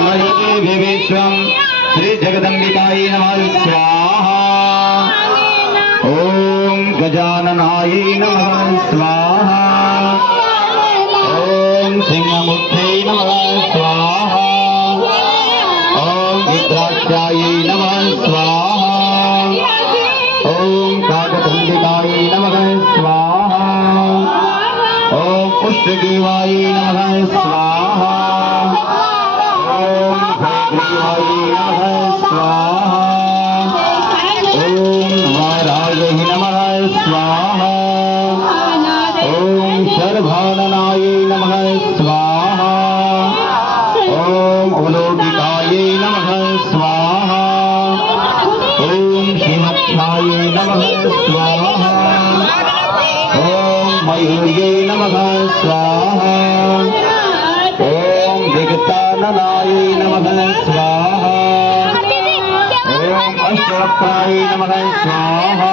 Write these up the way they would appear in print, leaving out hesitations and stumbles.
महामहिमे विश्वं श्री जगदम्बिकायै नमः स्वाहा। ओम गजाननायै नमः स्वाहा। ओम सिंहमुख्यै नमः स्वाहा। ओम विद्राक्षायै नमः स्वाहा। ओम काकतुण्डिकायै नमः स्वाहा। ओम पुष्पग्रीवायै नमः स्वाहा। ओम भयग्रीवायै नमः स्वाहा। ओम वारायै नमः स्वाहा। ओम शर्भाननायै नमः स्वाहा। ओम उलोकिकायै नमः स्वाहा। ओम श्रीमत्थायै नमः स्वाहा। ओम मयूर्यै नमः स्वाहा। ओम विगताननायै नमः स्वाहा। ओम अष्टवक्त्रायै नमः स्वाहा।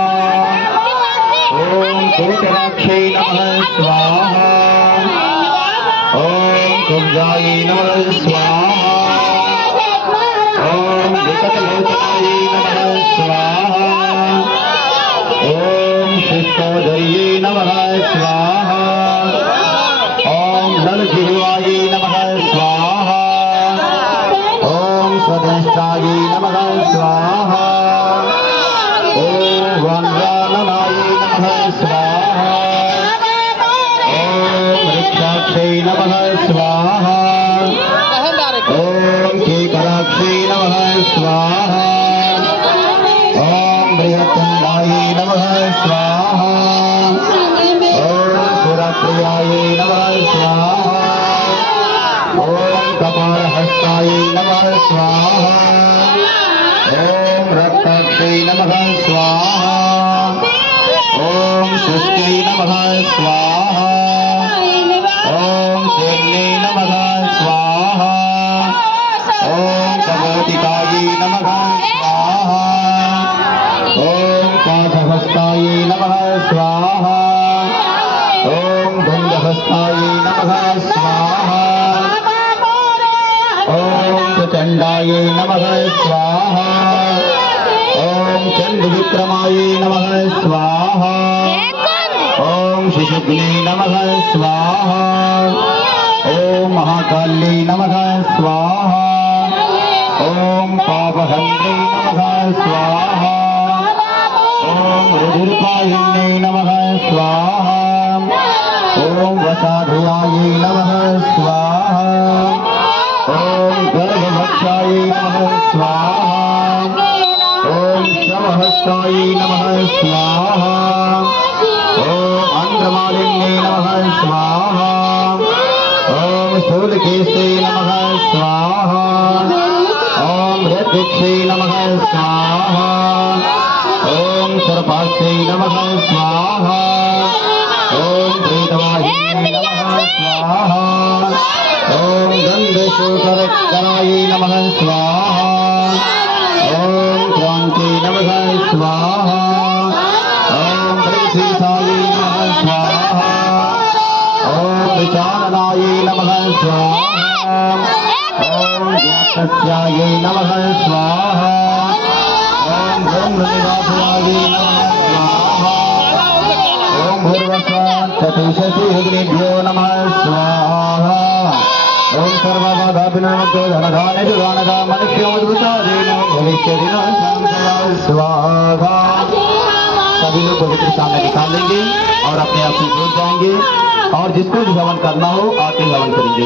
ओम कोटराक्षै नमः स्वाहा। ओम कुब्जायै नमः स्वाहा। ओम विकटलोचनायै नमः स्वाहा। ओम शिष्टोदर्यै नमः स्वाहा। ओम नलजिह्वायै नमः स्वाहा। ओम स्वदंष्टायै नमः स्वाहा। ओम वनराननायै नमः स्वाहा। ओम वृक्षाक्षै नमः स्वाहा। ओम केकराक्षै नमः स्वाहा। ओम बृहत्तुण्डायै नमः स्वाहा। ओम सुरप्रियायै नमः स्वाहा। ओम कपालहस्तायै नमः स्वाहा। ओम रक्ताक्षै नमः स्वाहा। ओम शुष्कै नमः स्वाहा। ओम शून्यै नमः स्वाहा। ओम कपोतिकायै नमः स्वाहा। ओम पाशहस्तायै नमः स्वाहा। ओम गन्धहस्तायै नमः स्वाहा। ओम प्रचण्डायै नमः स्वाहा। ओम चण्डविक्रमायै नमः स्वाहा। ओम शिशुग्ने नमः स्वाहा। ओम महाकाल्यै नमः स्वाहा। ओम पापहन्त्रै नमः स्वाहा। ओम रुधिरपाहिन्यै नमः स्वाहा। ओम वसाधयायै नमः स्वाहा। ओम गर्भभक्षायै नमः स्वाहा। ओम शवहस्तायै नमः स्वाहा। ओम अंध्रमालिन्यै नमः स्वाहा। ओम स्थूलकेशै नमः स्वाहा। ओम ऋत्विक्षै नमः स्वाहा। ओम सर्पास्यै नमः स्वाहा। ओम प्रेतवाहिन्यै नमः स्वाहा। ओम गन्धशूकरकरायै नमः स्वाहा। ओम क्रान्त्यै नमः स्वाहा। ओम परिशीसायै नमः स्वाहा। ओम विचारणायै नमः स्वाहा। ओम ज्ञातस्यायै नमः स्वाहा। ओम ब्रह्मनिवासायै नमः स्वाहा। ओम भूर्वस्वात् चतुष्षष्टिभुवनेभ्यो नमः स्वाहा। ओम सर्वबाधाविनाशो धनधान्यजुगानदा मनुष्योद्भुतादीनो भविष्यदिनो स्वाहा। सभी लोग पवित्र सामने निकाल लेंगे और अपने आप से जुड़ जाएंगे और जिसको भी हवन करना हो आके हवन करेंगे।